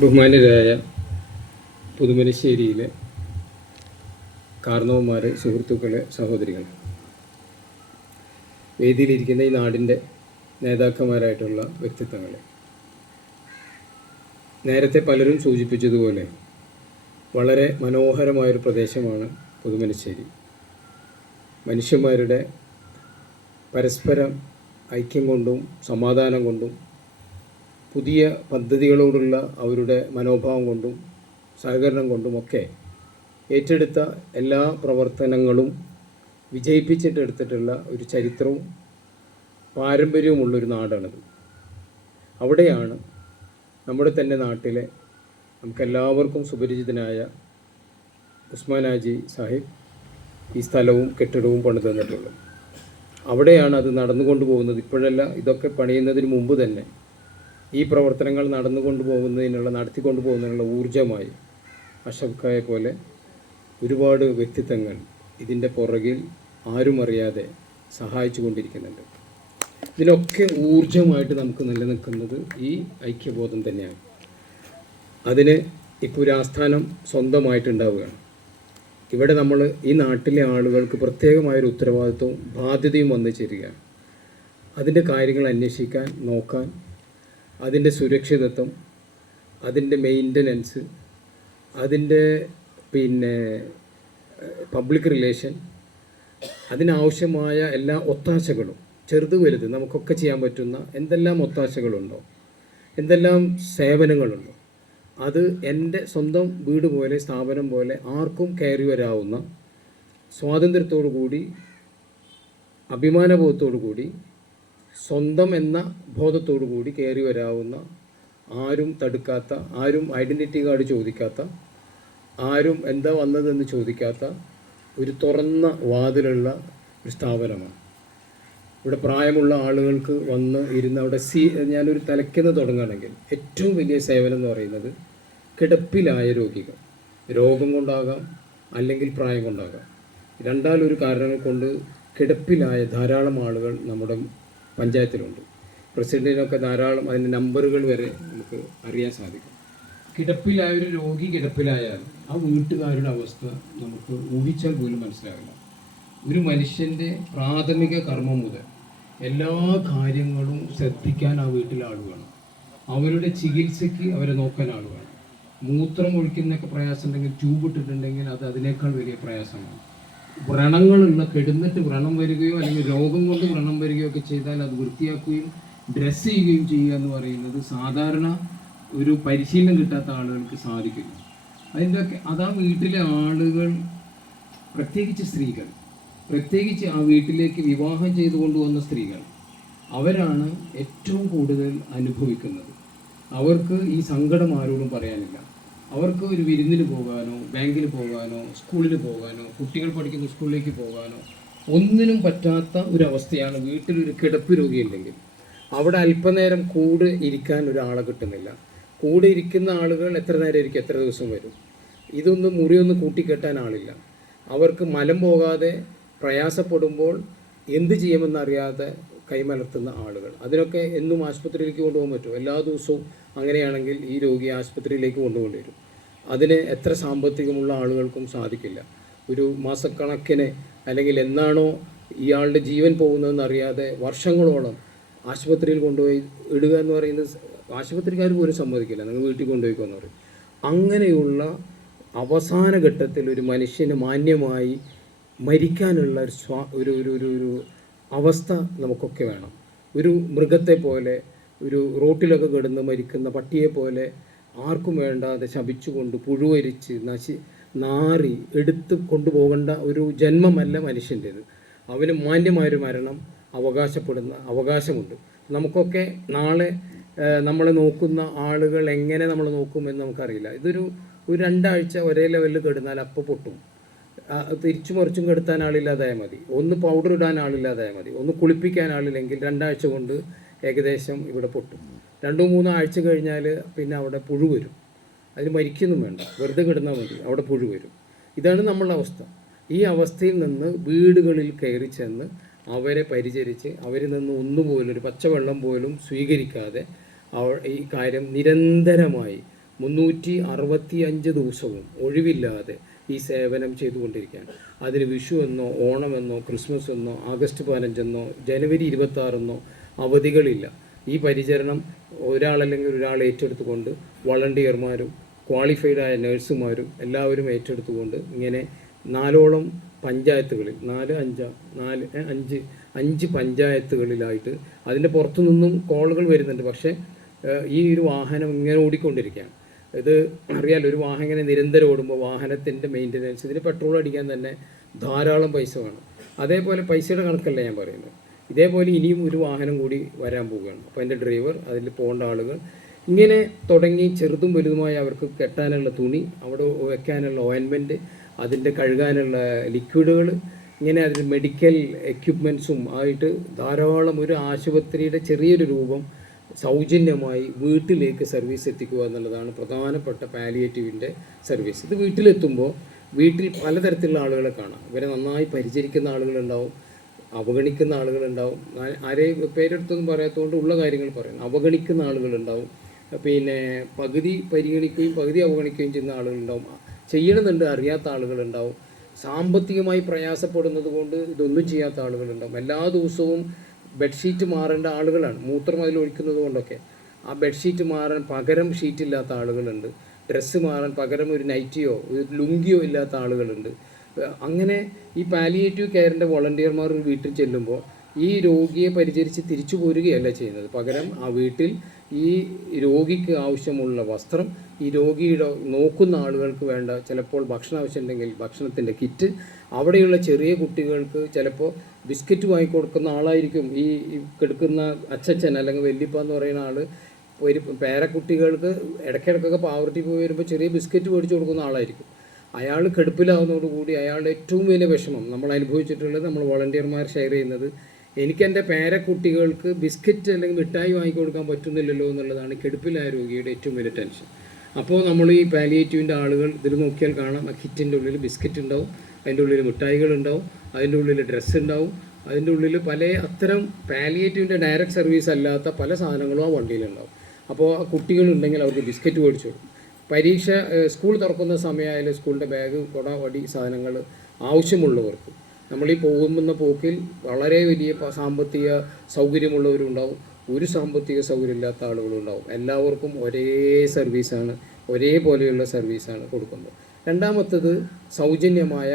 ബഹുമാന്യരായ പുതുമലശ്ശേരിയിലെ കാർണവന്മാർ സുഹൃത്തുക്കളെ സഹോദരികൾ വേദിയിലിരിക്കുന്ന ഈ നാടിന്റെ നേതാക്കന്മാരായിട്ടുള്ള വ്യക്തിത്വങ്ങളെ. നേരത്തെ പലരും സൂചിപ്പിച്ചതുപോലെ വളരെ മനോഹരമായൊരു പ്രദേശമാണ് പുതുമലശ്ശേരി. മനുഷ്യന്മാരുടെ പരസ്പരം ഐക്യം കൊണ്ടും സമാധാനം കൊണ്ടും പുതിയ പദ്ധതികളോടുള്ള അവരുടെ മനോഭാവം കൊണ്ടും സഹകരണം കൊണ്ടുമൊക്കെ ഏറ്റെടുത്ത എല്ലാ പ്രവർത്തനങ്ങളും വിജയിപ്പിച്ചിട്ടെടുത്തിട്ടുള്ള ഒരു ചരിത്രവും പാരമ്പര്യവുമുള്ളൊരു നാടാണത്. അവിടെയാണ് നമ്മുടെ തന്നെ നാട്ടിലെ നമുക്കെല്ലാവർക്കും സുപരിചിതനായ ഉസ്മാനാജി സാഹിബ് ഈ സ്ഥലവും കെട്ടിടവും പണി തന്നിട്ടുള്ളത്. അവിടെയാണ് അത് നടന്നുകൊണ്ട് പോകുന്നത് ഇപ്പോഴല്ല ഇതൊക്കെ പണിയുന്നതിന് മുമ്പ് തന്നെ ഈ പ്രവർത്തനങ്ങൾ നടന്നുകൊണ്ട് പോകുന്നതിനുള്ള നടത്തിക്കൊണ്ടു പോകുന്നതിനുള്ള ഊർജമായി അഷഫ് ഖായെ പോലെ ഒരുപാട് വ്യക്തിത്വങ്ങൾ ഇതിന്റെ പുറകിൽ ആരും അറിയാതെ സഹായിച്ചു കൊണ്ടിരിക്കുന്നുണ്ട് ഇതിനൊക്കെ ഊർജമായിട്ട് നമുക്ക് നിലനിൽക്കുന്നത് ഈ ഐക്യബോധം തന്നെയാണ്. അതിന് ഇപ്പോൾ ഒരു ആസ്ഥാനം സ്വന്തമായിട്ടുണ്ടാവുകയാണ്. ഇവിടെ നമ്മൾ ഈ നാട്ടിലെ ആളുകൾക്ക് പ്രത്യേകമായൊരു ഉത്തരവാദിത്വവും ബാധ്യതയും വന്നു ചേരുകയാണ്. അതിന്റെ കാര്യങ്ങൾ അന്വേഷിക്കാൻ നോക്കാൻ അതിന്റെ സുരക്ഷിതത്വം അതിന്റെ മെയിന്റനൻസ് അതിന്റെ പിന്നെ പബ്ലിക് റിലേഷൻ അതിനാവശ്യമായ എല്ലാ ഒത്താശകളും ചെറുത് വലുത് നമുക്കൊക്കെ ചെയ്യാൻ പറ്റുന്ന എന്തെല്ലാം ഒത്താശകളുണ്ടോ എന്തെല്ലാം സേവനങ്ങളുണ്ടോ അത് എന്റെ സ്വന്തം വീട് പോലെ സ്ഥാപനം പോലെ ആർക്കും കയറി വരാവുന്ന സ്വാതന്ത്ര്യത്തോടു കൂടി അഭിമാനബോധത്തോടു കൂടി സ്വന്തം എന്ന ബോധത്തോടു കൂടി കയറി വരാവുന്ന ആരും തടുക്കാത്ത ആരും ഐഡന്റിറ്റി കാർഡ് ചോദിക്കാത്ത ആരും എന്താ വന്നതെന്ന് ചോദിക്കാത്ത ഒരു തുറന്ന വാതിലുള്ള ഒരു സ്ഥാപനമാണ്. ഇവിടെ പ്രായമുള്ള ആളുകൾക്ക് വന്ന് ഇരുന്ന് അവിടെ സി ഞാനൊരു തലയ്ക്കുന്ന തുടങ്ങുകയാണെങ്കിൽ ഏറ്റവും വലിയ സേവനം എന്ന് പറയുന്നത് കിടപ്പിലായ രോഗികൾ. രോഗം കൊണ്ടാകാം അല്ലെങ്കിൽ പ്രായം കൊണ്ടാകാം. രണ്ടാലൊരു കാരണങ്ങൾ കൊണ്ട് കിടപ്പിലായ ധാരാളം ആളുകൾ നമ്മുടെ പഞ്ചായത്തിലുണ്ട്. പ്രസിഡന്റിനൊക്കെ ധാരാളം അതിന്റെ നമ്പറുകൾ വരെ നമുക്ക് അറിയാൻ സാധിക്കും. കിടപ്പിലായ ഒരു രോഗി കിടപ്പിലായാൽ ആ വീട്ടുകാരുടെ അവസ്ഥ നമുക്ക് ഊഹിച്ചാൽ പോലും മനസ്സിലാകില്ല ഒരു മനുഷ്യന്റെ പ്രാഥമിക കർമ്മം മുതൽ എല്ലാ കാര്യങ്ങളും ശ്രദ്ധിക്കാൻ ആ വീട്ടിൽ ആൾ വേണം. അവരുടെ ചികിത്സയ്ക്ക് അവരെ നോക്കാൻ ആൾ വേണം. മൂത്രം ഒഴിക്കുന്നൊക്കെ പ്രയാസമുണ്ടെങ്കിൽ ട്യൂബ് ഇട്ടിട്ടുണ്ടെങ്കിൽ അത് അതിനേക്കാൾ വലിയ പ്രയാസമാണ്. വ്രണങ്ങളുള്ള കെടുന്നിട്ട് വ്രണം വരികയോ അല്ലെങ്കിൽ രോഗം കൊണ്ട് വ്രണം വരികയോ ഒക്കെ ചെയ്താൽ അത് വൃത്തിയാക്കുകയും ഡ്രസ്സ് ചെയ്യുകയും ചെയ്യുക എന്ന് പറയുന്നത് സാധാരണ ഒരു പരിശീലനം കിട്ടാത്ത ആളുകൾക്ക് സാധിക്കുന്നു അതിന്റെ ഒക്കെ അതാ വീട്ടിലെ ആളുകൾ പ്രത്യേകിച്ച് സ്ത്രീകൾ പ്രത്യേകിച്ച് ആ വീട്ടിലേക്ക് വിവാഹം ചെയ്തു കൊണ്ടുവന്ന സ്ത്രീകൾ അവരാണ് ഏറ്റവും കൂടുതൽ അനുഭവിക്കുന്നത്. അവർക്ക് ഈ സങ്കടം ആരോടും പറയാനില്ല. അവർക്ക് ഒരു വിരുന്നിന് പോകാനോ ബാങ്കിൽ പോകാനോ സ്കൂളിൽ പോകാനോ കുട്ടികൾ പഠിക്കുന്ന സ്കൂളിലേക്ക് പോകാനോ ഒന്നിനും പറ്റാത്ത ഒരു അവസ്ഥയാണ് വീട്ടിലൊരു കിടപ്പ് രോഗിയുണ്ടെങ്കിൽ. അവിടെ അല്പനേരം കൂടെ ഇരിക്കാൻ ഒരാളെ കിട്ടുന്നില്ല. കൂടെ ഇരിക്കുന്ന ആളുകൾ എത്ര നേരം ഇരിക്കും എത്ര ദിവസം വരും? ഇതൊന്നും മുറിയൊന്നും കൂട്ടിക്കെട്ടാൻ ആളില്ല. അവർക്ക് മലം പോകാതെ പ്രയാസപ്പെടുമ്പോൾ എന്ത് ചെയ്യുമെന്നറിയാതെ കൈമലർത്തുന്ന ആളുകൾ. അതിനൊക്കെ എന്നും ആശുപത്രിയിലേക്ക് കൊണ്ടുപോകാൻ പറ്റും എല്ലാ ദിവസവും അങ്ങനെയാണെങ്കിൽ ഈ രോഗിയെ ആശുപത്രിയിലേക്ക് കൊണ്ടുപോകേണ്ടി വരും അതിന് എത്ര സാമ്പത്തികമുള്ള ആളുകൾക്കും സാധിക്കില്ല. ഒരു മാസക്കണക്കിന് അല്ലെങ്കിൽ എന്നാണോ ഇയാളുടെ ജീവൻ പോകുന്നതെന്ന് അറിയാതെ വർഷങ്ങളോളം ആശുപത്രിയിൽ കൊണ്ടുപോയി ഇടുക എന്ന് പറയുന്നത് ആശുപത്രിക്കാർ പോലും സമ്മതിക്കില്ല. നിങ്ങൾ വീട്ടിൽ കൊണ്ടുപോയിക്കോ എന്ന് പറയും. അങ്ങനെയുള്ള അവസാന ഘട്ടത്തിൽ ഒരു മനുഷ്യന് മാന്യമായി മരിക്കാനുള്ള ഒരു സ്വാ ഒരു ഒരു ഒരു അവസ്ഥ നമുക്കൊക്കെ വേണം. ഒരു മൃഗത്തെ പോലെ ഒരു റോട്ടിലൊക്കെ കിടന്ന് മരിക്കുന്ന പട്ടിയെ പോലെ ആർക്കും വേണ്ടാതെ ശപിച്ചുകൊണ്ട് പുഴുവരിച്ച് നശി നാറി എടുത്ത് കൊണ്ടുപോകേണ്ട ഒരു ജന്മമല്ല മനുഷ്യന്റേത്. അവന് മാന്യമായൊരു മരണം അവകാശപ്പെടുന്ന അവകാശമുണ്ട്. നമുക്കൊക്കെ നാളെ നമ്മളെ നോക്കുന്ന ആളുകൾ എങ്ങനെ നമ്മൾ നോക്കുമെന്ന് നമുക്കറിയില്ല. ഇതൊരു ഒരു രണ്ടാഴ്ച ഒരേ ലെവലിൽ കിടന്നാൽ അപ്പോൾ പൊട്ടും. തിരിച്ചു മറിച്ചും കെടുത്താൻ ആളില്ലാതായ മതി. ഒന്ന് പൗഡർ ഇടാൻ ആളില്ലാതായ മതി. ഒന്ന് കുളിപ്പിക്കാൻ ആളില്ലെങ്കിൽ രണ്ടാഴ്ച കൊണ്ട് ഏകദേശം ഇവിടെ പൊട്ടും. രണ്ടോ മൂന്നോ ആഴ്ച കഴിഞ്ഞാൽ പിന്നെ അവിടെ പുഴു വരും. അതിന് മരിക്കൊന്നും വേണ്ട. വെറുതെ കിടന്നാൽ മതി. അവിടെ പുഴു വരും. ഇതാണ് നമ്മളുടെ അവസ്ഥ. ഈ അവസ്ഥയിൽ നിന്ന് വീടുകളിൽ കയറി ചെന്ന് അവരെ പരിചരിച്ച് അവരിൽ നിന്ന് ഒന്നുപോലും ഒരു പച്ചവെള്ളം പോലും സ്വീകരിക്കാതെ അവ ഈ കാര്യം നിരന്തരമായി മുന്നൂറ്റി അറുപത്തി അഞ്ച് ദിവസവും ഒഴിവില്ലാതെ ഈ സേവനം ചെയ്തുകൊണ്ടിരിക്കുകയാണ്. അതിന് വിഷു എന്നോ ഓണം എന്നോ ക്രിസ്മസ് എന്നോ ആഗസ്റ്റ് പതിനഞ്ചെന്നോ ജനുവരി ഇരുപത്തി ആറെന്നോ അവധികളില്ല. ഈ പരിചരണം ഒരാളല്ലെങ്കിൽ ഒരാൾ ഏറ്റെടുത്തുകൊണ്ട് വളണ്ടിയർമാരും ക്വാളിഫൈഡ് ആയ നഴ്സുമാരും എല്ലാവരും ഏറ്റെടുത്തുകൊണ്ട് ഇങ്ങനെ നാലോളം പഞ്ചായത്തുകളിൽ നാല് അഞ്ച് നാല് അഞ്ച് അഞ്ച് പഞ്ചായത്തുകളിലായിട്ട് അതിന്റെ പുറത്തു നിന്നും കോളുകൾ വരുന്നുണ്ട്. പക്ഷേ ഈ ഒരു വാഹനം ഇങ്ങനെ ഓടിക്കൊണ്ടിരിക്കുകയാണ്. ഇത് അറിയാലോ ഒരു വാഹനം ഇങ്ങനെ നിരന്തരം ഓടുമ്പോൾ വാഹനത്തിന്റെ മെയിന്റനൻസ് ഇതിന് പെട്രോൾ അടിക്കാൻ തന്നെ ധാരാളം പൈസ വേണം. അതേപോലെ പൈസയുടെ കണക്കല്ല ഞാൻ പറയുന്നത്. ഇതേപോലെ ഇനിയും ഒരു വാഹനം കൂടി വരാൻ പോവുകയാണ്. അപ്പോൾ അതിന്റെ ഡ്രൈവർ അതിൽ പോകേണ്ട ആളുകൾ ഇങ്ങനെ തുടങ്ങി ചെറുതും വലുതുമായി അവർക്ക് കെട്ടാനുള്ള തുണി അവിടെ വെക്കാനുള്ള ഓയിൻമെന്റ് അതിന്റെ കഴുകാനുള്ള ലിക്വിഡുകൾ ഇങ്ങനെ അതിൽ മെഡിക്കൽ എക്യുപ്മെൻസും ആയിട്ട് ധാരാളം ഒരു ആശുപത്രിയുടെ ചെറിയൊരു രൂപം സൗജന്യമായി വീട്ടിലേക്ക് സർവീസ് എത്തിക്കുക എന്നുള്ളതാണ് പ്രധാനപ്പെട്ട പാലിയേറ്റീവിന്റെ സർവീസ് ഇത് വീട്ടിലെത്തുമ്പോൾ വീട്ടിൽ പലതരത്തിലുള്ള ആളുകളെ കാണാം. ഇവരെ നന്നായി പരിചരിക്കുന്ന ആളുകളുണ്ടാവും അവഗണിക്കുന്ന ആളുകളുണ്ടാവും. ആരെ ആരെയും പേരെടുത്തൊന്നും പറയാത്തതുകൊണ്ട് ഉള്ള കാര്യങ്ങൾ പറയുന്നു അവഗണിക്കുന്ന ആളുകളുണ്ടാവും. പിന്നെ പകുതി പരിഗണിക്കുകയും പകുതി അവഗണിക്കുകയും ചെയ്യുന്ന ആളുകളുണ്ടാവും. ചെയ്യണമെന്നുണ്ട് അറിയാത്ത ആളുകളുണ്ടാവും. സാമ്പത്തികമായി പ്രയാസപ്പെടുന്നത് കൊണ്ട് ഇതൊന്നും ചെയ്യാത്ത ആളുകളുണ്ടാവും. എല്ലാ ദിവസവും ബെഡ്ഷീറ്റ് മാറേണ്ട ആളുകളാണ്. മൂത്രം അതിൽ ഒഴിക്കുന്നത് കൊണ്ടൊക്കെ. ആ ബെഡ്ഷീറ്റ് മാറാൻ പകരം ഷീറ്റില്ലാത്ത ആളുകളുണ്ട്. ഡ്രസ്സ് മാറാൻ പകരം ഒരു നൈറ്റിയോ ഒരു ലുങ്കിയോ ഇല്ലാത്ത ആളുകളുണ്ട്. അങ്ങനെ ഈ പാലിയേറ്റീവ് കെയറിന്റെ വോളണ്ടിയർമാർ വീട്ടിൽ ചെല്ലുമ്പോൾ ഈ രോഗിയെ പരിചരിച്ച് തിരിച്ചു പോരുകയല്ല ചെയ്യുന്നത്. പകരം ആ വീട്ടിൽ ഈ രോഗിക്ക് ആവശ്യമുള്ള വസ്ത്രം ഈ രോഗിയുടെ നോക്കുന്ന ആളുകൾക്ക് വേണ്ട ചിലപ്പോൾ ഭക്ഷണം ആവശ്യമുണ്ടെങ്കിൽ ഭക്ഷണത്തിന്റെ കിറ്റ് അവിടെയുള്ള ചെറിയ കുട്ടികൾക്ക് ചിലപ്പോൾ ബിസ്ക്കറ്റ് വാങ്ങിക്കൊടുക്കുന്ന ആളായിരിക്കും. ഈ കിടക്കുന്ന അച്ഛച്ചൻ അല്ലെങ്കിൽ വല്യപ്പ എന്ന് പറയുന്ന ആൾ ഒരു പേരക്കുട്ടികൾക്ക് ഇടയ്ക്കിടയ്ക്കൊക്കെ പാവർട്ടി പോയി വരുമ്പോൾ ചെറിയ ബിസ്ക്കറ്റ് മേടിച്ച് കൊടുക്കുന്ന ആളായിരിക്കും. അയാൾ കെടുപ്പിലാവുന്നതോടുകൂടി അയാളുടെ ഏറ്റവും വലിയ വിഷമം നമ്മൾ അനുഭവിച്ചിട്ടുള്ളത് നമ്മൾ വോളണ്ടിയർമാർ ഷെയർ ചെയ്യുന്നത് എനിക്ക് എന്റെ പേരക്കുട്ടികൾക്ക് ബിസ്ക്കറ്റ് അല്ലെങ്കിൽ മിഠായി വാങ്ങിക്കൊടുക്കാൻ പറ്റുന്നില്ലല്ലോ എന്നുള്ളതാണ് കെടുപ്പിലായ രോഗിയുടെ ഏറ്റവും വലിയ ടെൻഷൻ അപ്പോൾ നമ്മൾ ഈ പാലിയേറ്റീവിന്റെ ആളുകൾ ഇതിൽ നോക്കിയാൽ കാണാം. ആ കിറ്റിന്റെ ഉള്ളിൽ ബിസ്ക്കറ്റ് ഉണ്ടാവും അതിന്റെ ഉള്ളിൽ മിഠായികൾ ഉണ്ടാവും അതിന്റെ ഉള്ളിൽ ഡ്രസ്സ് ഉണ്ടാവും അതിന്റെ ഉള്ളിൽ പല അത്തരം പാലിയേറ്റീവിന്റെ ഡയറക്റ്റ് സർവീസ് അല്ലാത്ത പല സാധനങ്ങളും ആ വണ്ടിയിലുണ്ടാവും അപ്പോൾ കുട്ടികളുണ്ടെങ്കിൽ അവർക്ക് ബിസ്ക്കറ്റ് മേടിച്ചു കൊടുക്കും. പരീക്ഷ സ്കൂൾ തുറക്കുന്ന സമയമായാലും സ്കൂളിന്റെ ബാഗ് കുട വടി സാധനങ്ങൾ ആവശ്യമുള്ളവർക്ക് നമ്മൾ ഈ പോകുന്ന പോക്കിൽ വളരെ വലിയ സാമ്പത്തിക സൗകര്യമുള്ളവരുണ്ടാവും. ഒരു സാമ്പത്തിക സൗകര്യമില്ലാത്ത ആളുകളുണ്ടാവും. എല്ലാവർക്കും ഒരേ സർവീസാണ് ഒരേപോലെയുള്ള സർവീസാണ് കൊടുക്കുന്നത്. രണ്ടാമത്തത് സൗജന്യമായ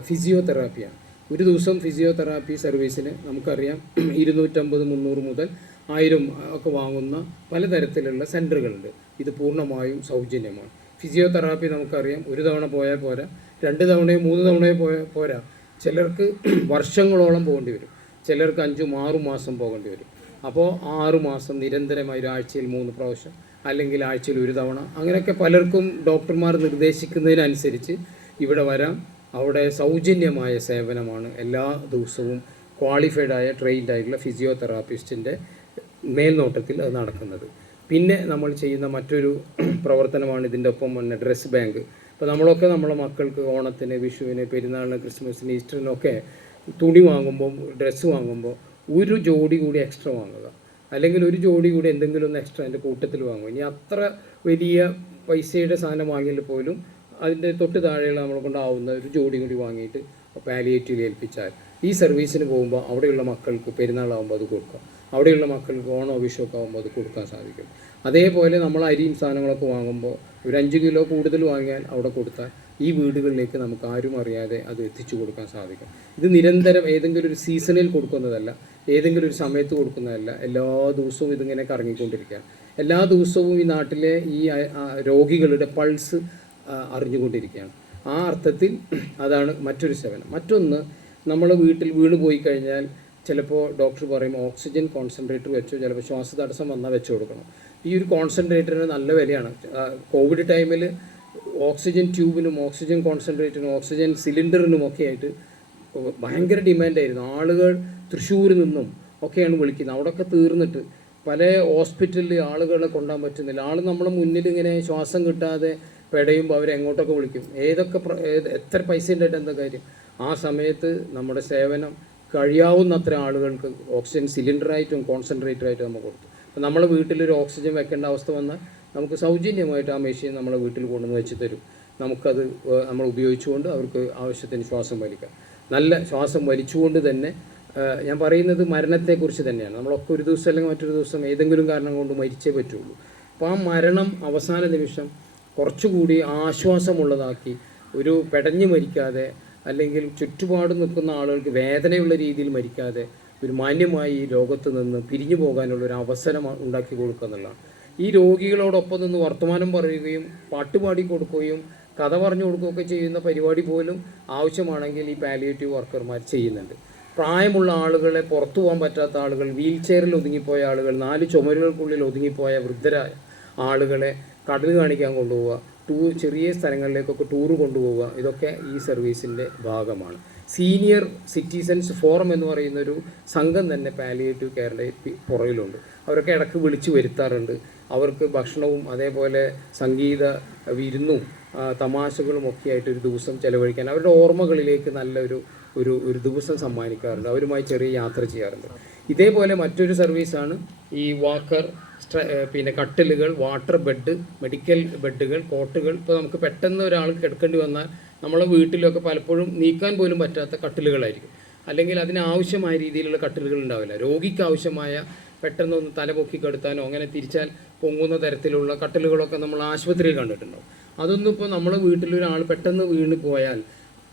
ഫിസിയോതെറാപ്പിയാണ്. ഒരു ദിവസം ഫിസിയോതെറാപ്പി സർവീസിന് നമുക്കറിയാം ഇരുന്നൂറ്റമ്പത് മുന്നൂറ് മുതൽ ആയിരം ഒക്കെ വാങ്ങുന്ന പലതരത്തിലുള്ള സെന്ററുകളുണ്ട് ഇത് പൂർണമായും സൗജന്യമാണ്. ഫിസിയോതെറാപ്പി നമുക്കറിയാം ഒരു തവണ പോയാൽ പോരാ രണ്ട് തവണയോ മൂന്ന് തവണയോ പോയാൽ പോരാ. ചിലർക്ക് വർഷങ്ങളോളം പോകേണ്ടി വരും. ചിലർക്ക് അഞ്ചും ആറും മാസം പോകേണ്ടി വരും. അപ്പോൾ ആറു മാസം നിരന്തരമായി ഒരാഴ്ചയിൽ മൂന്ന് പ്രാവശ്യം അല്ലെങ്കിൽ ആഴ്ചയിൽ ഒരു തവണ അങ്ങനെയൊക്കെ പലർക്കും ഡോക്ടർമാർ നിർദ്ദേശിക്കുന്നതിനനുസരിച്ച് ഇവിടെ വരാം. അവിടെ സൗജന്യമായ സേവനമാണ് എല്ലാ ദിവസവും ക്വാളിഫൈഡ് ആയ ട്രെയിൻഡ് ആയിട്ടുള്ള ഫിസിയോതെറാപ്പിസ്റ്റിന്റെ മേൽനോട്ടത്തിൽ അത് നടക്കുന്നത്. പിന്നെ നമ്മൾ ചെയ്യുന്ന മറ്റൊരു പ്രവർത്തനമാണ് ഇതിന്റെ ഒപ്പം ഡ്രസ് ബാങ്ക് ഇപ്പോൾ നമ്മളൊക്കെ നമ്മളെ മക്കൾക്ക് ഓണത്തിന് വിഷുവിന് പെരുന്നാളിന് ക്രിസ്മസിന് ഈസ്റ്ററിനൊക്കെ തുണി വാങ്ങുമ്പോൾ ഡ്രസ്സ് വാങ്ങുമ്പോൾ ഒരു ജോഡി കൂടി എക്സ്ട്രാ വാങ്ങുക. അല്ലെങ്കിൽ ഒരു ജോഡി കൂടി എന്തെങ്കിലും ഒന്ന് എക്സ്ട്രാ അതിന്റെ കൂട്ടത്തിൽ വാങ്ങുക. ഇനി അത്ര വലിയ പൈസയുടെ സാധനം വാങ്ങിയാൽ പോലും അതിന്റെ തൊട്ട് താഴെയുള്ള നമ്മളെ കൊണ്ടാവുന്ന ഒരു ജോഡി കൂടി വാങ്ങിയിട്ട് പാലിയേറ്റീവിൽ ഏൽപ്പിച്ചാൽ ഈ സർവീസിന് പോകുമ്പോൾ അവിടെയുള്ള മക്കൾക്ക് പെരുന്നാളാകുമ്പോൾ അത് കൊടുക്കാം. അവിടെയുള്ള മക്കൾക്ക് ഓണോ വിഷു ഒക്കെ ആകുമ്പോൾ അത് കൊടുക്കാൻ സാധിക്കും. അതേപോലെ നമ്മൾ അരിയും സാധനങ്ങളൊക്കെ വാങ്ങുമ്പോൾ ഒരു അഞ്ച് കിലോ കൂടുതൽ വാങ്ങിയാൽ അവിടെ കൊടുത്താൽ ഈ വീടുകളിലേക്ക് നമുക്ക് ആരും അറിയാതെ അത് എത്തിച്ചു കൊടുക്കാൻ സാധിക്കും. ഇത് നിരന്തരം ഏതെങ്കിലും ഒരു സീസണിൽ കൊടുക്കുന്നതല്ല ഏതെങ്കിലും ഒരു സമയത്ത് കൊടുക്കുന്നതല്ല. എല്ലാ ദിവസവും ഇതിങ്ങനെ കറങ്ങിക്കൊണ്ടിരിക്കുക എല്ലാ ദിവസവും ഈ നാട്ടിലെ ഈ രോഗികളുടെ പൾസ് അറിഞ്ഞുകൊണ്ടിരിക്കുകയാണ്. ആ അർത്ഥത്തിൽ അതാണ് മറ്റൊരു സേവനം. മറ്റൊന്ന് നമ്മൾ വീട്ടിൽ വീണ് പോയി കഴിഞ്ഞാൽ ചിലപ്പോൾ ഡോക്ടർ പറയും ഓക്സിജൻ കോൺസെൻട്രേറ്റർ വെച്ചോ ചിലപ്പോൾ ശ്വാസതടസ്സം വന്നാൽ വെച്ചു കൊടുക്കണം. ഈ ഒരു കോൺസെൻട്രേറ്ററിന് നല്ല വിലയാണ്. കോവിഡ് ടൈമിൽ ഓക്സിജൻ ട്യൂബിനും ഓക്സിജൻ കോൺസെൻട്രേറ്ററിനും ഓക്സിജൻ സിലിണ്ടറിനും ഒക്കെ ആയിട്ട് ഭയങ്കര ഡിമാൻഡായിരുന്നു ആളുകൾ തൃശ്ശൂരിൽ നിന്നും ഒക്കെയാണ് വിളിക്കുന്നത്. അവിടെയൊക്കെ തീർന്നിട്ട് പല ഹോസ്പിറ്റലിൽ ആളുകളെ കൊണ്ടാൻ പറ്റുന്നില്ല. ആൾ നമ്മുടെ മുന്നിൽ ഇങ്ങനെ ശ്വാസം കിട്ടാതെ പെടയുമ്പോൾ അവരെങ്ങോട്ടൊക്കെ വിളിക്കും? ഏതൊക്കെ എത്ര പൈസ ഉണ്ടായിട്ട് എന്താ കാര്യം? ആ സമയത്ത് നമ്മുടെ സേവനം കഴിയാവുന്നത്ര ആളുകൾക്ക് ഓക്സിജൻ സിലിണ്ടറായിട്ടും കോൺസെൻട്രേറ്ററായിട്ടും നമ്മൾ കൊടുത്തു. അപ്പോൾ നമ്മളെ വീട്ടിലൊരു ഓക്സിജൻ വെക്കേണ്ട അവസ്ഥ വന്നാൽ നമുക്ക് സൗജന്യമായിട്ട് ആ മെഷീൻ നമ്മളെ വീട്ടിൽ കൊണ്ടുവന്ന് വെച്ച് തരും. നമുക്കത് നമ്മൾ ഉപയോഗിച്ചുകൊണ്ട് അവർക്ക് ആവശ്യത്തിന് ശ്വാസം വലിക്കാം. നല്ല ശ്വാസം വലിച്ചുകൊണ്ട് തന്നെ ഞാൻ പറയുന്നത് മരണത്തെക്കുറിച്ച് തന്നെയാണ്. നമ്മളൊക്കെ ഒരു ദിവസം അല്ലെങ്കിൽ മറ്റൊരു ദിവസം ഏതെങ്കിലും കാരണം കൊണ്ട് മരിച്ചേ പറ്റുള്ളൂ. അപ്പോൾ ആ മരണം അവസാന നിമിഷം കുറച്ചുകൂടി ആശ്വാസമുള്ളതാക്കി ഒരു പെടഞ്ഞു മരിക്കാതെ അല്ലെങ്കിൽ ചുറ്റുപാട് നിൽക്കുന്ന ആളുകൾക്ക് വേദനയുള്ള രീതിയിൽ മരിക്കാതെ ഒരു മാന്യമായി ഈ ലോകത്ത് നിന്ന് പിരിഞ്ഞു പോകാനുള്ള ഒരു അവസരം ഉണ്ടാക്കി കൊടുക്കുക എന്നുള്ളതാണ്. ഈ രോഗികളോടൊപ്പം നിന്ന് വർത്തമാനം പറയുകയും പാട്ടുപാടി കൊടുക്കുകയും കഥ പറഞ്ഞു കൊടുക്കുകയൊക്കെ ചെയ്യുന്ന പരിപാടി പോലും ആവശ്യമാണെങ്കിൽ ഈ പാലിയേറ്റീവ് വർക്കർമാർ ചെയ്യുന്നുണ്ട്. പ്രായമുള്ള ആളുകളെ പുറത്തു പോകാൻ പറ്റാത്ത ആളുകൾ വീൽ ചെയറിൽ ഒതുങ്ങിപ്പോയ ആളുകൾ നാല് ചുമരുകൾക്കുള്ളിൽ ഒതുങ്ങിപ്പോയ വൃദ്ധരായ ആളുകളെ കടൽ കാണിക്കാൻ കൊണ്ടുപോവുക ടൂ ചെറിയ സ്ഥലങ്ങളിലേക്കൊക്കെ ടൂറ് കൊണ്ടുപോവുക ഇതൊക്കെ ഈ സർവീസിന്റെ ഭാഗമാണ്. സീനിയർ സിറ്റിസൻസ് ഫോറം എന്ന് പറയുന്ന ഒരു സംഘം തന്നെ പാലിയേറ്റീവ് കെയറിന്റെ പുറകിലുണ്ട്. അവരൊക്കെ ഇടയ്ക്ക് വിളിച്ചു വരുത്താറുണ്ട്. അവർക്ക് ഭക്ഷണവും അതേപോലെ സംഗീത വിരുന്നും തമാശകളും ഒക്കെ ആയിട്ട് ഒരു ദിവസം ചെലവഴിക്കാൻ അവരുടെ ഓർമ്മകളിലേക്ക് നല്ലൊരു ഒരു ഒരു ദിവസം സമ്മാനിക്കാറുണ്ട്. അവരുമായി ചെറിയ യാത്ര ചെയ്യാറുണ്ട്. ഇതേപോലെ മറ്റൊരു സർവീസാണ് ഈ വാക്കർ പിന്നെ കട്ടിലുകൾ വാട്ടർ ബെഡ് മെഡിക്കൽ ബെഡുകൾ കോട്ടുകൾ. ഇപ്പോൾ നമുക്ക് പെട്ടെന്ന് ഒരാൾ കിടക്കേണ്ടി വന്നാൽ നമ്മളെ വീട്ടിലൊക്കെ പലപ്പോഴും നീക്കാൻ പോലും പറ്റാത്ത കട്ടിലുകളായിരിക്കും. അല്ലെങ്കിൽ അതിനാവശ്യമായ രീതിയിലുള്ള കട്ടിലുകൾ ഉണ്ടാവില്ല. രോഗിക്ക് ആവശ്യമായ പെട്ടെന്നൊന്ന് തല പൊക്കി കെടുത്താനോ അങ്ങനെ തിരിച്ചാൽ പൊങ്ങുന്ന തരത്തിലുള്ള കട്ടിലുകളൊക്കെ നമ്മൾ ആശുപത്രിയിൽ കണ്ടിട്ടുണ്ടാവും. അതൊന്നും ഇപ്പോൾ നമ്മളെ വീട്ടിലൊരാൾ പെട്ടെന്ന് വീണ് പോയാൽ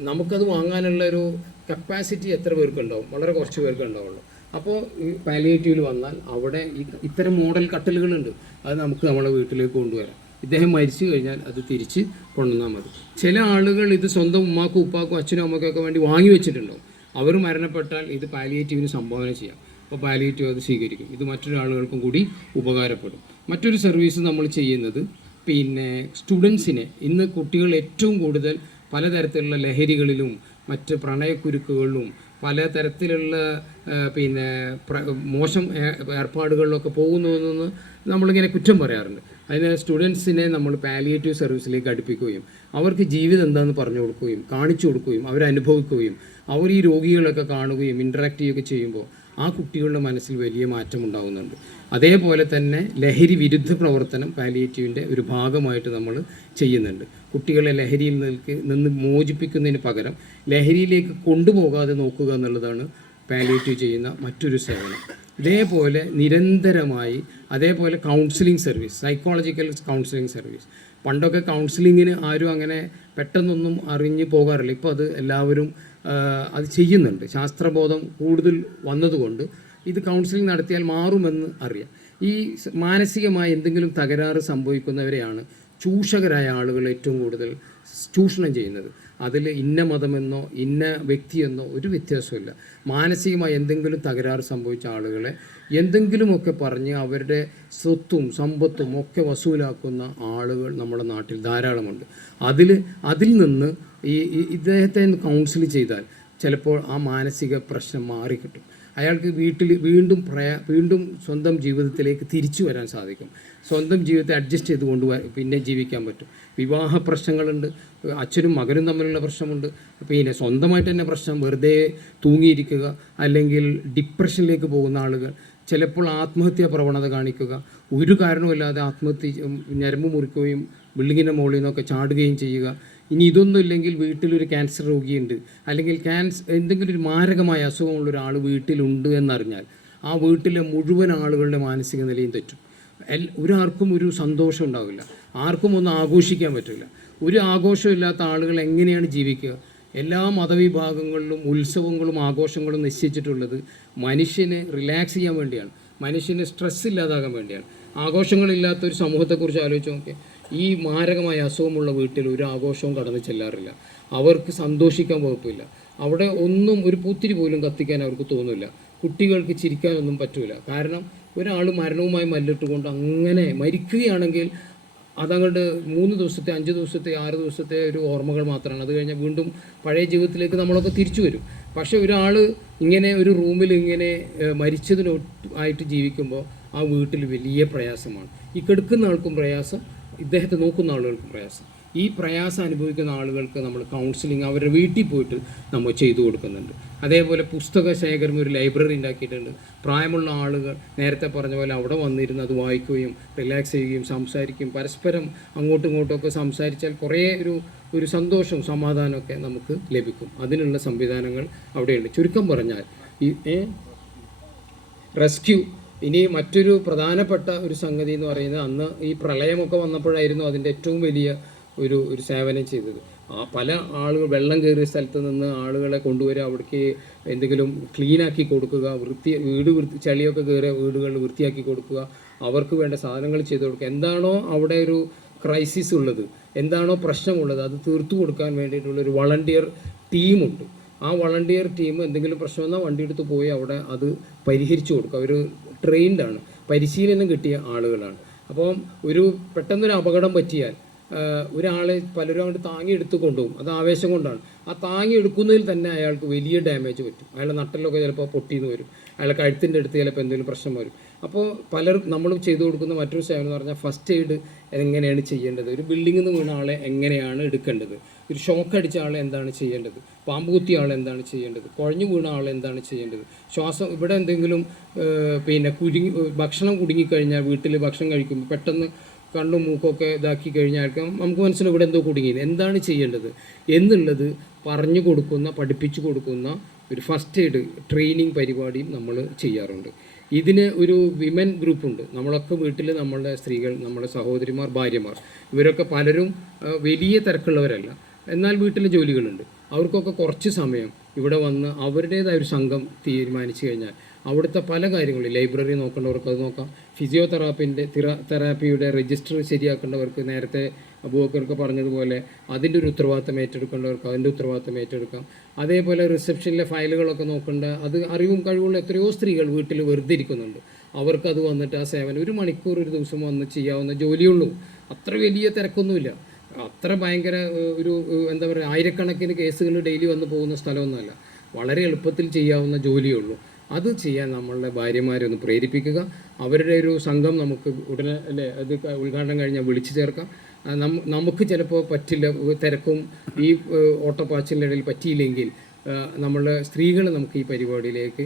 നമുക്കത് വാങ്ങാനുള്ള ഒരു കപ്പാസിറ്റി എത്ര പേർക്ക് ഉണ്ടാവും? വളരെ കുറച്ച് പേർക്ക് ഉണ്ടാവുള്ളൂ. അപ്പോൾ ഈ പാലിയേറ്റീവിൽ വന്നാൽ അവിടെ ഇത്തരം മോഡൽ കട്ടിലുകളുണ്ട്. അത് നമുക്ക് നമ്മളെ വീട്ടിലേക്ക് കൊണ്ടുവരാം. ഇദ്ദേഹം മരിച്ചു കഴിഞ്ഞാൽ അത് തിരിച്ച് കൊണ്ടുവന്നാൽ മതി. ചില ആളുകൾ ഇത് സ്വന്തം ഉമ്മാക്കും ഉപ്പാക്കും അച്ഛനും അമ്മക്കൊക്കെ വേണ്ടി വാങ്ങി വെച്ചിട്ടുണ്ടാവും. അവർ മരണപ്പെട്ടാൽ ഇത് പാലിയേറ്റീവിന് സംഭാവന ചെയ്യാം. അപ്പോൾ പാലിയേറ്റീവ് അത് സ്വീകരിക്കും. ഇത് മറ്റൊരാളുകൾക്കും കൂടി ഉപകാരപ്പെടും. മറ്റൊരു സർവീസ് നമ്മൾ ചെയ്യുന്നത് പിന്നെ സ്റ്റുഡൻസിനെ ഇന്ന് കുട്ടികൾ ഏറ്റവും കൂടുതൽ പലതരത്തിലുള്ള ലഹരികളിലും മറ്റ് പ്രണയക്കുരുക്കുകളിലും പലതരത്തിലുള്ള പിന്നെ മോശം ഏർപ്പാടുകളിലൊക്കെ പോകുന്നതെന്ന് നമ്മളിങ്ങനെ കുറ്റം പറയാറുണ്ട്. അതിന് സ്റ്റുഡൻസിനെ നമ്മൾ പാലിയേറ്റീവ് സർവീസിലേക്ക് അടുപ്പിക്കുകയും അവർക്ക് ജീവിതം എന്താണെന്ന് പറഞ്ഞു കൊടുക്കുകയും കാണിച്ചു കൊടുക്കുകയും അവരനുഭവിക്കുകയും അവർ ഈ രോഗികളൊക്കെ കാണുകയും ഇന്ററാക്ട് ചെയ്യുകയൊക്കെ ചെയ്യുമ്പോൾ ആ കുട്ടികളുടെ മനസ്സിൽ വലിയ മാറ്റം ഉണ്ടാകുന്നുണ്ട് അതേപോലെ തന്നെ ലഹരി വിരുദ്ധ പ്രവർത്തനം പാലിയേറ്റീവിന്റെ ഒരു ഭാഗമായിട്ട് നമ്മൾ ചെയ്യുന്നുണ്ട്. കുട്ടികളെ ലഹരിയിൽ നിൽക്ക് നിന്ന് മോചിപ്പിക്കുന്നതിന് പകരം ലഹരിയിലേക്ക് കൊണ്ടുപോകാതെ നോക്കുക എന്നുള്ളതാണ് പാലിയേറ്റീവ് ചെയ്യുന്ന മറ്റൊരു സേവനം. ഇതേപോലെ നിരന്തരമായി അതേപോലെ counselling service psychological counselling service പണ്ടൊക്കെ കൗൺസിലിങ്ങിന് ആരും അങ്ങനെ പെട്ടെന്നൊന്നും അറിഞ്ഞ് പോകാറില്ല. ഇപ്പോൾ അത് എല്ലാവരും അത് ചെയ്യുന്നുണ്ട്. ശാസ്ത്രബോധം കൂടുതൽ വന്നതുകൊണ്ട് ഇത് കൗൺസിലിംഗ് നടത്തിയാൽ മാറുമെന്ന് അറിയാം. ഈ മാനസികമായി എന്തെങ്കിലും തകരാറ് സംഭവിക്കുന്നവരെയാണ് ചൂഷകരായ ആളുകൾ ഏറ്റവും കൂടുതൽ ചൂഷണം ചെയ്യുന്നത്. അതിൽ ഇന്ന മതമെന്നോ ഇന്ന വ്യക്തിയെന്നോ ഒരു വ്യത്യാസമില്ല മാനസികമായി എന്തെങ്കിലും തകരാറ് സംഭവിച്ച ആളുകളെ എന്തെങ്കിലുമൊക്കെ പറഞ്ഞ് അവരുടെ സ്വത്തും സമ്പത്തും ഒക്കെ വസൂലാക്കുന്ന ആളുകൾ നമ്മുടെ നാട്ടിൽ ധാരാളമുണ്ട്. അതിൽ അതിൽ നിന്ന് ഈ ഇദ്ദേഹത്തെ കൗൺസിൽ ചെയ്താൽ ചിലപ്പോൾ ആ മാനസിക പ്രശ്നം മാറിക്കിട്ടും. അയാൾക്ക് വീട്ടിൽ വീണ്ടും പ്രയാ വീണ്ടും സ്വന്തം ജീവിതത്തിലേക്ക് തിരിച്ചു വരാൻ സാധിക്കും. സ്വന്തം ജീവിതത്തെ അഡ്ജസ്റ്റ് ചെയ്ത് കൊണ്ട് പിന്നെ ജീവിക്കാൻ പറ്റും. വിവാഹ പ്രശ്നങ്ങളുണ്ട് അച്ഛനും മകനും തമ്മിലുള്ള പ്രശ്നമുണ്ട്. പിന്നെ സ്വന്തമായിട്ട് തന്നെ പ്രശ്നം വെറുതെ തൂങ്ങിയിരിക്കുക അല്ലെങ്കിൽ ഡിപ്രഷനിലേക്ക് പോകുന്ന ആളുകൾ. ചിലപ്പോൾ ആത്മഹത്യാ പ്രവണത കാണിക്കുക. ഒരു കാരണവുമില്ലാതെ ആത്മഹത്യ ഞരമ്പ് മുറിക്കുകയും ബിൽഡിങ്ങിന്റെ മുകളിൽ നിന്നൊക്കെ ചാടുകയും ചെയ്യുക. ഇനി ഇതൊന്നും ഇല്ലെങ്കിൽ വീട്ടിലൊരു ക്യാൻസർ രോഗിയുണ്ട്. അല്ലെങ്കിൽ ക്യാൻസർ എന്തെങ്കിലും ഒരു മാരകമായ അസുഖമുള്ള ഒരാൾ വീട്ടിലുണ്ട് എന്നറിഞ്ഞാൽ ആ വീട്ടിലെ മുഴുവൻ ആളുകളുടെ മാനസിക നിലയും തെറ്റും. എൽ ഒരാർക്കും ഒരു സന്തോഷം ഉണ്ടാവില്ല. ആർക്കും ഒന്നും ആഘോഷിക്കാൻ പറ്റില്ല. ഒരു ആഘോഷമില്ലാത്ത ആളുകൾ എങ്ങനെയാണ് ജീവിക്കുക? എല്ലാ മതവിഭാഗങ്ങളിലും ഉത്സവങ്ങളും ആഘോഷങ്ങളും നിശ്ചയിച്ചിട്ടുള്ളത് മനുഷ്യനെ റിലാക്സ് ചെയ്യാൻ വേണ്ടിയാണ്. മനുഷ്യനെ സ്ട്രെസ് ഇല്ലാതാകാൻ വേണ്ടിയാണ്. ആഘോഷങ്ങളില്ലാത്ത ഒരു സമൂഹത്തെക്കുറിച്ച് ആലോചിച്ച് നോക്കിയാൽ ഈ മാരകമായ അസുഖമുള്ള വീട്ടിൽ ഒരു ആഘോഷവും കടന്നു ചെല്ലാറില്ല. അവർക്ക് സന്തോഷിക്കാൻ വകുപ്പില്ല. അവിടെ ഒന്നും ഒരു പൂത്തിരി പോലും കത്തിക്കാൻ അവർക്ക് തോന്നില്ല. കുട്ടികൾക്ക് ചിരിക്കാനൊന്നും പറ്റില്ല കാരണം ഒരാൾ മരണവുമായി മല്ലിട്ടുകൊണ്ട് അങ്ങനെ മരിക്കുകയാണെങ്കിൽ അതങ്ങോട്ട് മൂന്ന് ദിവസത്തെ അഞ്ച് ദിവസത്തെ ആറ് ദിവസത്തെ ഒരു ഓർമ്മകൾ മാത്രമാണ്. അത് കഴിഞ്ഞാൽ വീണ്ടും പഴയ ജീവിതത്തിലേക്ക് നമ്മളൊക്കെ തിരിച്ചു വരും. പക്ഷെ ഒരാൾ ഇങ്ങനെ ഒരു റൂമിൽ ഇങ്ങനെ മരിച്ചതിനൊട്ട് ആയിട്ട് ജീവിക്കുമ്പോൾ ആ വീട്ടിൽ വലിയ പ്രയാസമാണ്. ഈ കെടുക്കുന്ന ആൾക്കും പ്രയാസം ഇദ്ദേഹത്തെ നോക്കുന്ന ആളുകൾക്ക് പ്രയാസം. ഈ പ്രയാസം അനുഭവിക്കുന്ന ആളുകൾക്ക് നമ്മൾ കൗൺസിലിംഗ് അവരുടെ വീട്ടിൽ പോയിട്ട് നമ്മൾ ചെയ്തു കൊടുക്കുന്നുണ്ട്. അതേപോലെ പുസ്തക ശേഖരം ഒരു ലൈബ്രറി ഉണ്ടാക്കിയിട്ടുണ്ട്. പ്രായമുള്ള ആളുകൾ നേരത്തെ പറഞ്ഞ പോലെ അവിടെ വന്നിരുന്ന് അത് വായിക്കുകയും റിലാക്സ് ചെയ്യുകയും സംസാരിക്കുകയും പരസ്പരം അങ്ങോട്ടും ഇങ്ങോട്ടും ഒക്കെ സംസാരിച്ചാൽ കുറേ ഒരു ഒരു സന്തോഷവും സമാധാനമൊക്കെ നമുക്ക് ലഭിക്കും. അതിനുള്ള സംവിധാനങ്ങൾ അവിടെയുണ്ട്. ചുരുക്കം പറഞ്ഞാൽ ഈ റെസ്ക്യൂ ഇനി മറ്റൊരു പ്രധാനപ്പെട്ട ഒരു സംഗതി എന്ന് പറയുന്നത് അന്ന് ഈ പ്രളയമൊക്കെ വന്നപ്പോഴായിരുന്നു അതിന്റെ ഏറ്റവും വലിയ ഒരു ഒരു സേവനം ചെയ്തത്. ആ പല ആളുകൾ വെള്ളം കയറിയ സ്ഥലത്ത് നിന്ന് ആളുകളെ കൊണ്ടുവരിക അവിടേക്ക് എന്തെങ്കിലും ക്ലീനാക്കി കൊടുക്കുക വൃത്തി വീട് വൃത്തി ചളിയൊക്കെ കയറിയ വീടുകൾ വൃത്തിയാക്കി കൊടുക്കുക അവർക്ക് വേണ്ട സാധനങ്ങൾ ചെയ്തു കൊടുക്കുക. എന്താണോ അവിടെ ഒരു ക്രൈസിസ് ഉള്ളത് എന്താണോ പ്രശ്നമുള്ളത് അത് തീർത്തു കൊടുക്കാൻ വേണ്ടിയിട്ടുള്ള ഒരു വളണ്ടിയർ ടീമുണ്ട് ആ വളണ്ടിയർ ടീം എന്തെങ്കിലും പ്രശ്നം വന്നാൽ വണ്ടി എടുത്ത് പോയി അവിടെ അത് പരിഹരിച്ചു കൊടുക്കും. അവർ ട്രെയിൻഡാണ് പരിശീലനം കിട്ടിയ ആളുകളാണ്. അപ്പം ഒരു പെട്ടെന്നൊരു അപകടം പറ്റിയാൽ ഒരാളെ പലരും അങ്ങോട്ട് താങ്ങി എടുത്തു കൊണ്ടുപോകും. അത് ആവേശം കൊണ്ടാണ്. ആ താങ്ങി എടുക്കുന്നതിൽ തന്നെ അയാൾക്ക് വലിയ ഡാമേജ് പറ്റും. അയാളുടെ നട്ടലൊക്കെ ചിലപ്പോൾ പൊട്ടിയെന്ന് വരും. അയാളെ കഴുത്തിന്റെ അടുത്ത് ചിലപ്പോൾ എന്തെങ്കിലും പ്രശ്നം വരും. അപ്പോൾ പലരും നമ്മൾ ചെയ്തു കൊടുക്കുന്ന മറ്റൊരു സേവനം എന്ന് പറഞ്ഞാൽ ഫസ്റ്റ് എയ്ഡ് എങ്ങനെയാണ് ചെയ്യേണ്ടത്? ഒരു ബിൽഡിങ്ങിൽ നിന്ന് വീണ ആളെ എങ്ങനെയാണ് എടുക്കേണ്ടത്? ഒരു ഷോക്ക് അടിച്ച ആളെ എന്താണ് ചെയ്യേണ്ടത്? പാമ്പ് കുത്തിയ ആളെ എന്താണ് ചെയ്യേണ്ടത്? കുഴഞ്ഞു വീണ ആളെ എന്താണ് ചെയ്യേണ്ടത്? ശ്വാസം ഇവിടെ എന്തെങ്കിലും പിന്നെ കുരുങ്ങി ഭക്ഷണം കുടുങ്ങിക്കഴിഞ്ഞാൽ വീട്ടിൽ ഭക്ഷണം കഴിക്കുമ്പോൾ പെട്ടെന്ന് കണ്ണും മൂക്കൊക്കെ ഇതാക്കി കഴിഞ്ഞാൽ നമുക്ക് മനസ്സിലാവും ഇവിടെ എന്തോ കുടുങ്ങി എന്താണ് ചെയ്യേണ്ടത്? എന്നുള്ളത് പറഞ്ഞു കൊടുക്കുന്ന പഠിപ്പിച്ചു കൊടുക്കുന്ന ഒരു ഫസ്റ്റ് എയ്ഡ് ട്രെയിനിങ് പരിപാടിയും നമ്മൾ ചെയ്യാറുണ്ട്. ഇതിന് ഒരു വിമൻ ഗ്രൂപ്പുണ്ട് നമ്മളൊക്കെ വീട്ടിൽ നമ്മളുടെ സ്ത്രീകൾ നമ്മുടെ സഹോദരിമാർ ഭാര്യമാർ. ഇവരൊക്കെ പലരും വലിയ തിരക്കുള്ളവരല്ല. എന്നാൽ വീട്ടിൽ ജോലികളുണ്ട്. അവർക്കൊക്കെ കുറച്ച് സമയം ഇവിടെ വന്ന് അവരുടേതായ ഒരു സംഘം തീരുമാനിച്ചു കഴിഞ്ഞാൽ അവിടുത്തെ പല കാര്യങ്ങളും ലൈബ്രറി നോക്കേണ്ടവർക്ക് അത് നോക്കാം ഫിസിയോതെറാപ്പിന്റെ തിറ തെറാപ്പിയുടെ രജിസ്റ്റർ ശരിയാക്കേണ്ടവർക്ക് നേരത്തെ അബൂബക്കർക്ക് പറഞ്ഞതുപോലെ അതിന്റെ ഒരു ഉത്തരവാദിത്തം ഏറ്റെടുക്കേണ്ടവർക്ക് അതിന്റെ ഉത്തരവാദിത്തം ഏറ്റെടുക്കാം. അതേപോലെ റിസപ്ഷനിലെ ഫയലുകളൊക്കെ നോക്കേണ്ട അത് അറിവും കഴിവുള്ള എത്രയോ സ്ത്രീകൾ വീട്ടിൽ വെറുതെ ഇരിക്കുന്നുണ്ട്. അവർക്കത് വന്നിട്ട് ആ സേവനം ഒരു മണിക്കൂർ ഒരു ദിവസം വന്ന് ചെയ്യാവുന്ന ജോലിയുള്ളൂ. അത്ര വലിയ തിരക്കൊന്നുമില്ല. അത്ര ഭയങ്കര ഒരു എന്താ പറയുക ആയിരക്കണക്കിന് കേസുകൾ ഡെയിലി വന്ന് പോകുന്ന സ്ഥലമൊന്നുമല്ല. വളരെ എളുപ്പത്തിൽ ചെയ്യാവുന്ന ജോലിയുള്ളൂ. അത് ചെയ്യാൻ നമ്മളുടെ ഭാര്യമാരെ ഒന്ന് പ്രേരിപ്പിക്കുക. അവരുടെ ഒരു സംഘം നമുക്ക് ഉടനെ അല്ലേ അത് ഉദ്ഘാടനം കഴിഞ്ഞാൽ വിളിച്ചു ചേർക്കാം. നമുക്ക് ചിലപ്പോൾ പറ്റില്ല തിരക്കും ഈ ഓട്ടോ ഓട്ടപ്പാച്ചിലിന്റെ ഇടയിൽ പറ്റിയില്ലെങ്കിൽ നമ്മളുടെ സ്ത്രീകൾ നമുക്ക് ഈ പരിപാടിയിലേക്ക്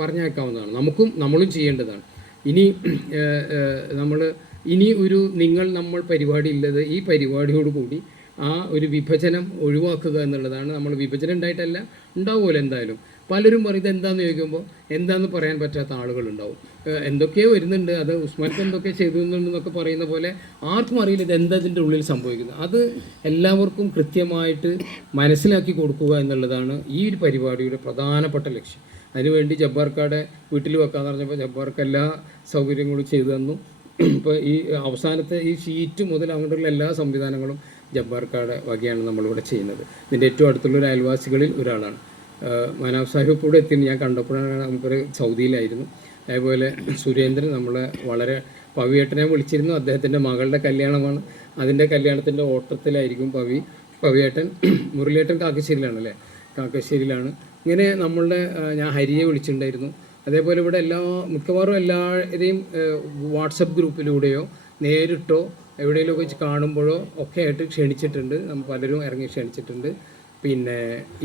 പറഞ്ഞേക്കാവുന്നതാണ് നമുക്കും നമ്മളും ചെയ്യേണ്ടതാണ്. ഇനി നമ്മൾ ഇനി ഒരു നിങ്ങൾ നമ്മൾ പരിപാടി ഉള്ളത് ഈ പരിപാടിയോടുകൂടി ആ ഒരു വിഭജനം ഒഴിവാക്കുക എന്നുള്ളതാണ് നമ്മൾ വിഭജനം ഉണ്ടായിട്ടല്ല ഉണ്ടാവുമല്ലോ എന്തായാലും. പലരും പറയും ഇത് എന്താന്ന് ചോദിക്കുമ്പോൾ എന്താന്ന് പറയാൻ പറ്റാത്ത ആളുകളുണ്ടാവും. എന്തൊക്കെയോ വരുന്നുണ്ട്. അത് ഉസ്മാൻക്ക് എന്തൊക്കെ ചെയ്തുന്നുണ്ടെന്നൊക്കെ പറയുന്ന പോലെ ആർക്കും അറിയില്ല ഇത് എന്താ ഇതിന്റെ ഉള്ളിൽ സംഭവിക്കുന്നത്. അത് എല്ലാവർക്കും കൃത്യമായിട്ട് മനസ്സിലാക്കി കൊടുക്കുക എന്നുള്ളതാണ് ഈ ഒരു പരിപാടിയുടെ പ്രധാനപ്പെട്ട ലക്ഷ്യം. അതിനുവേണ്ടി ജബ്ബാർക്കാടെ വീട്ടിൽ വെക്കാന്ന് പറഞ്ഞപ്പോൾ ജബ്ബാർക്ക് എല്ലാ സൗകര്യങ്ങളും ചെയ്തു തന്നു. ഇപ്പോൾ ഈ അവസാനത്തെ ഈ ഷീറ്റ് മുതൽ അങ്ങോട്ടുള്ള എല്ലാ സംവിധാനങ്ങളും ജബ്ബാർക്കാടെ വകയാണ് നമ്മളിവിടെ ചെയ്യുന്നത്. ഇതിന്റെ ഏറ്റവും അടുത്തുള്ള ഒരു അയൽവാസികളിൽ ഒരാളാണ്. മനാഫ് സാഹിബ് കൂടെ എത്തി ഞാൻ കണ്ടപ്പോഴാണ് നമുക്കൊരു സൗദിയിലായിരുന്നു അതേപോലെ സുരേന്ദ്രൻ നമ്മളെ വളരെ പവിയേട്ടനെ വിളിച്ചിരുന്നു. അദ്ദേഹത്തിന്റെ മകളുടെ കല്യാണമാണ്. അതിന്റെ കല്യാണത്തിന്റെ ഓട്ടത്തിലായിരിക്കും പവി പവിയേട്ടൻ. മുരളിയേട്ടൻ കാക്കശ്ശേരിയിലാണ് അല്ലേ? കാക്കശ്ശേരിയിലാണ്. ഇങ്ങനെ നമ്മളുടെ ഞാൻ ഹരിയെ വിളിച്ചിട്ടുണ്ടായിരുന്നു. അതേപോലെ ഇവിടെ എല്ലാ മിക്കവാറും എല്ലാവരെയും വാട്സപ്പ് ഗ്രൂപ്പിലൂടെയോ നേരിട്ടോ എവിടെയെങ്കിലും വെച്ച് കാണുമ്പോഴോ ഒക്കെ ആയിട്ട് ക്ഷണിച്ചിട്ടുണ്ട്. നമ്മൾ പലരും ഇറങ്ങി ക്ഷണിച്ചിട്ടുണ്ട്. പിന്നെ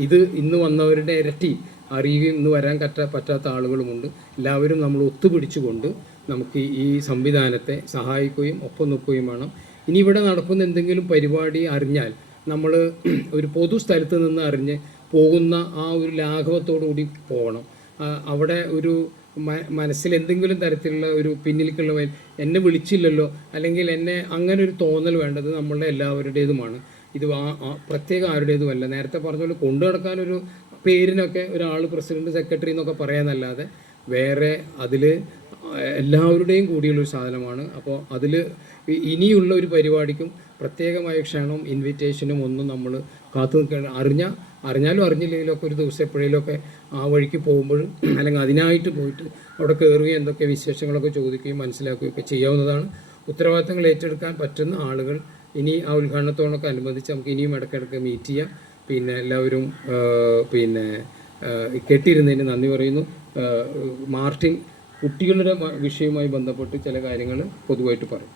ഇത് ഇന്ന് വന്നവരുടെ ഇരട്ടി അറിയുക ഇന്ന് വരാൻ പറ്റ പറ്റാത്ത ആളുകളുമുണ്ട്. എല്ലാവരും നമ്മൾ ഒത്തുപിടിച്ചുകൊണ്ട് നമുക്ക് ഈ സംവിധാനത്തെ സഹായിക്കുകയും ഒപ്പം നിൽക്കുകയും വേണം. ഇനി ഇവിടെ നടക്കുന്ന എന്തെങ്കിലും പരിപാടി അറിഞ്ഞാൽ നമ്മൾ ഒരു പൊതു സ്ഥലത്ത് നിന്ന് അറിഞ്ഞ് പോകുന്ന ആ ഒരു ലാഘവത്തോടു കൂടി പോകണം. അവിടെ ഒരു മനസ്സിൽ എന്തെങ്കിലും തരത്തിലുള്ള ഒരു പിന്നിലേക്കുള്ള എന്നെ വിളിച്ചില്ലല്ലോ അല്ലെങ്കിൽ എന്നെ അങ്ങനെ ഒരു തോന്നൽ വേണ്ടത് നമ്മളുടെ എല്ലാവരുടേതുമാണ്. ഇത് പ്രത്യേകം ആരുടേതുമല്ല നേരത്തെ പറഞ്ഞ പോലെ കൊണ്ടു നടക്കാനൊരു പേരിനൊക്കെ ഒരാൾ പ്രസിഡന്റ് സെക്രട്ടറി എന്നൊക്കെ പറയാനല്ലാതെ വേറെ അതിൽ എല്ലാവരുടെയും കൂടിയുള്ള ഒരു സാധനമാണ് അപ്പോൾ അതിൽ ഇനിയുള്ള ഒരു പരിപാടിക്കും പ്രത്യേകമായ ക്ഷണവും ഇൻവിറ്റേഷനും ഒന്നും നമ്മൾ കാത്തു നിൽക്കണം അറിഞ്ഞ അറിഞ്ഞാലും അറിഞ്ഞില്ലെങ്കിലും ഒക്കെ ഒരു ദിവസം എപ്പോഴേലുമൊക്കെ ആ വഴിക്ക് പോകുമ്പോഴും അല്ലെങ്കിൽ അതിനായിട്ട് പോയിട്ട് അവിടെ കയറുകയും എന്തൊക്കെ വിശേഷങ്ങളൊക്കെ ചോദിക്കുകയും മനസ്സിലാക്കുകയും ഒക്കെ ചെയ്യാവുന്നതാണ്. ഉത്തരവാദിത്തങ്ങൾ ഏറ്റെടുക്കാൻ പറ്റുന്ന ആളുകൾ ഇനി ആ ഉദ്ഘാടനത്തോടൊക്കെ അനുബന്ധിച്ച് നമുക്ക് ഇനിയും ഇടയ്ക്കിടയ്ക്ക് മീറ്റ് ചെയ്യാം. പിന്നെ എല്ലാവരും പിന്നെ കെട്ടിയിരുന്നതിന് നന്ദി പറയുന്നു. മാർട്ടിൻ കുട്ടികളുടെ വിഷയവുമായി ബന്ധപ്പെട്ട് ചില കാര്യങ്ങൾ പൊതുവായിട്ട് പറയും.